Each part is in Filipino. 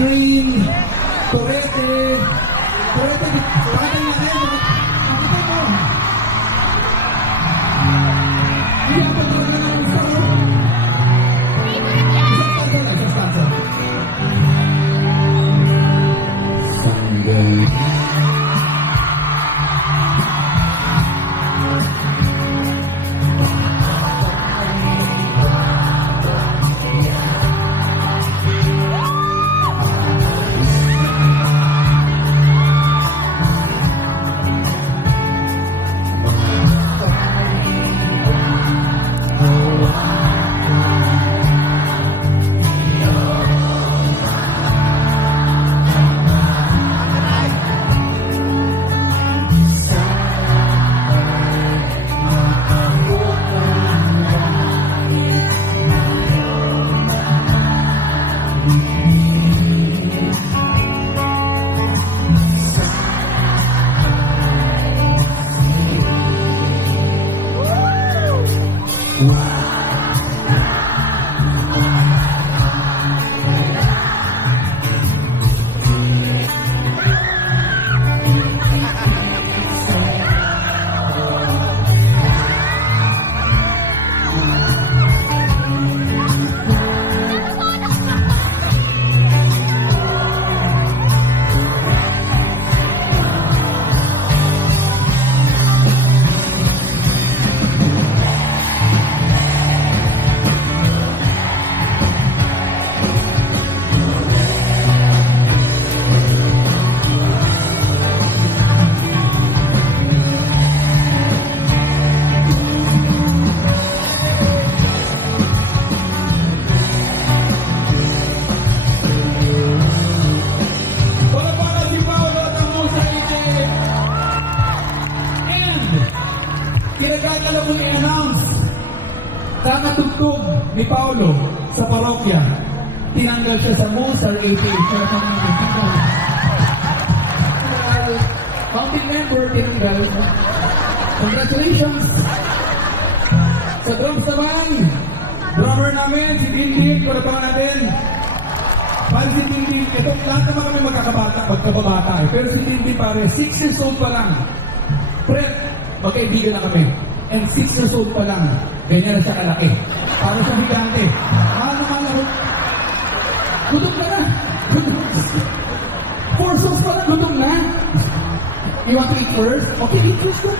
screen, Torete, pakatay natin, pakatay mo. Hindi ako talaga na gusto ko. Isang stanza. Someday. Kinagagala ko i-announce kakatugtog ni Paolo sa parokya. Tinanggal siya sa Mozart 88. Founding member, tinanggal. Congratulations! Sa drums naman, drummer namin, si Dindin, parapangan natin. Pari si Dindin, ito lahat naman kami magkababata eh. Pero si Dindin pare, 6 years old pa lang. Magkaibigan na kami. And 6 years old pa lang, ganyan na siya kalaki. Para sa higante. Mahal. Gutom ka na. 4 sauce pa lang, gutom na. You want to eat first? Okay, eat first. Go.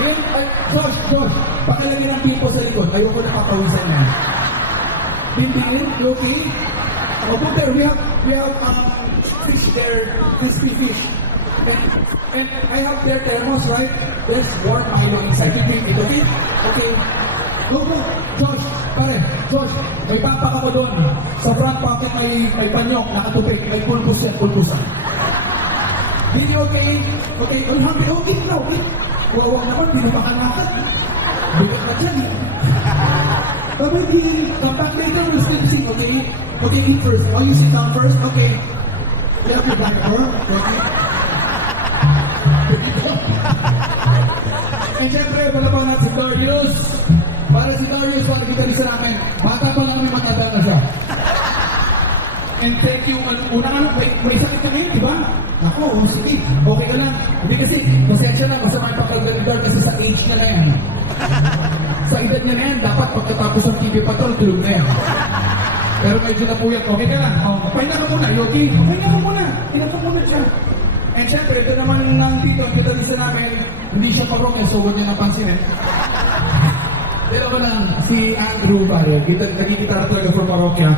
Then, Josh, pakalagyan ng pipo sa likod. Ayoko na papawisan na. Bindingin, okay? But there, we have fish there, crispy fish. And I have their thermos, right? There's warm Milo inside. You drink it, okay? Okay. Go. Josh, may backpack ako doon. Sa front pocket may panyok, nakatupik, may pulpusan. Hindi okay? Okay, I'm hungry. Okay, now. Wawag naman, pinapakalakad. Bigat na dyan. But come back later, we'll still sing, okay? Okay, eat first. Oh, you sit down first? Okay. You have your blackboard, okay? And syempre, palapaw natin si Darius. Para si Darius, para gitarista namin. Bata pa lang may matanda na siya. And thank you. Unang may sakit ka ngayon, di ba? Ako, sige. Okay ka lang. Hindi kasi, pasensya lang, masama yung pagkagalibar kasi sa age na yan. Sa edad na yan, dapat pagkatapos ng TV Patrol, tulog na yan. Pero medyo napuyat. Okay ka lang. Pahinga ka muna. You okay? Pahinga ka muna. Hinaka muna siya. And syempre, ito naman nandito, ang gitarista namin, hindi siya parokya, so huwag niya napansinin. Dalawa lang, si Andrew, pare, nagigitara talaga for parokya.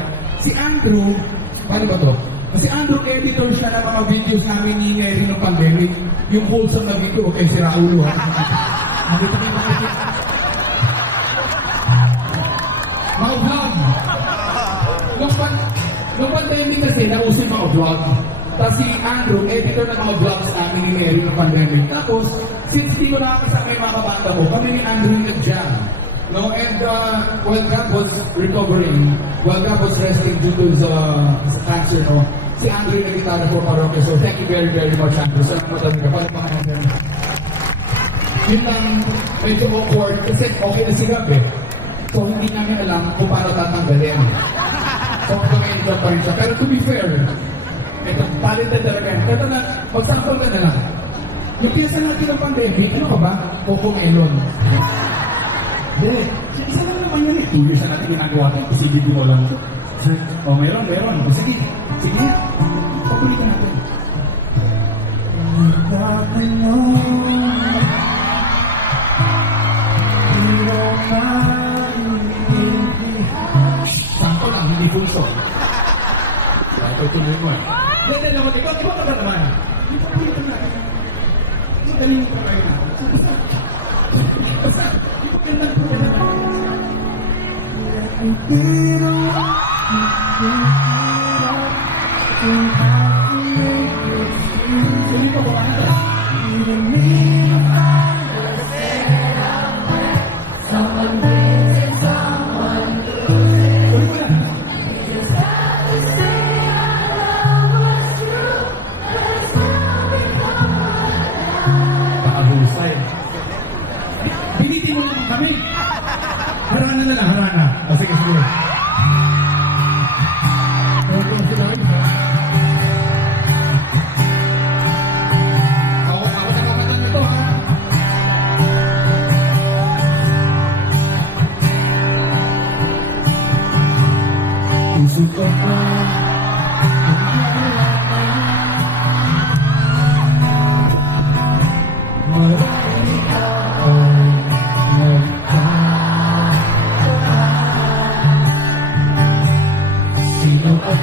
Si Andrew, paano ba to? Si Andrew, editor siya ng mga videos namin ni Mary ng pandemic. Yung wholesome na video, okay, si Raulo, ha? Nakita niyo mga mga vlog. Nung pandemic kasi, nauso yung mga vlog. Tapos si Andrew, editor ng mga vlogs namin ni Mary ng pandemic. Tapos, since di ko nakakasama yung mga kabata ko, kami ni Andrew nag-jam. No? And while God was recovering, while God was resting due to sa cancer, no? Si Andrew yung nagitara for parokya. So thank you very, very much, Andrew. Salamat talaga. Palipang Andrew. Yun lang, medyo awkward kasi okay na si Gab eh. So hindi namin alam kung paano tatanggalin. So Pagkakainda pa rin siya. Pero to be fair, ito, talented talaga yan. Ito na, mag-sample ka na lang. Yung piyesa natin ng pandemic, ano ka ba? Coco Melon. Hindi. Isa lang naman yan eh. 2 years na natin ginagawa ng PCBD mo lang. Oh, meron. Sige. Sige. Pagulitan natin. Sample lang, hindi full song. Ito tuloy mo eh. Hindi naman, iba ka ba naman? Hindi pa pagulitan natin. Hindi galing mo pa kayo na. Basta, hindi pa ganda po yan naman. Hindi pa ba ka? Ulit ko lang. Pakahusay. Binitin mo naman kami. Harana na lang, harana. Sige. Ako na kapatan nito, ha? Puso ko pa. Marami ka sino ka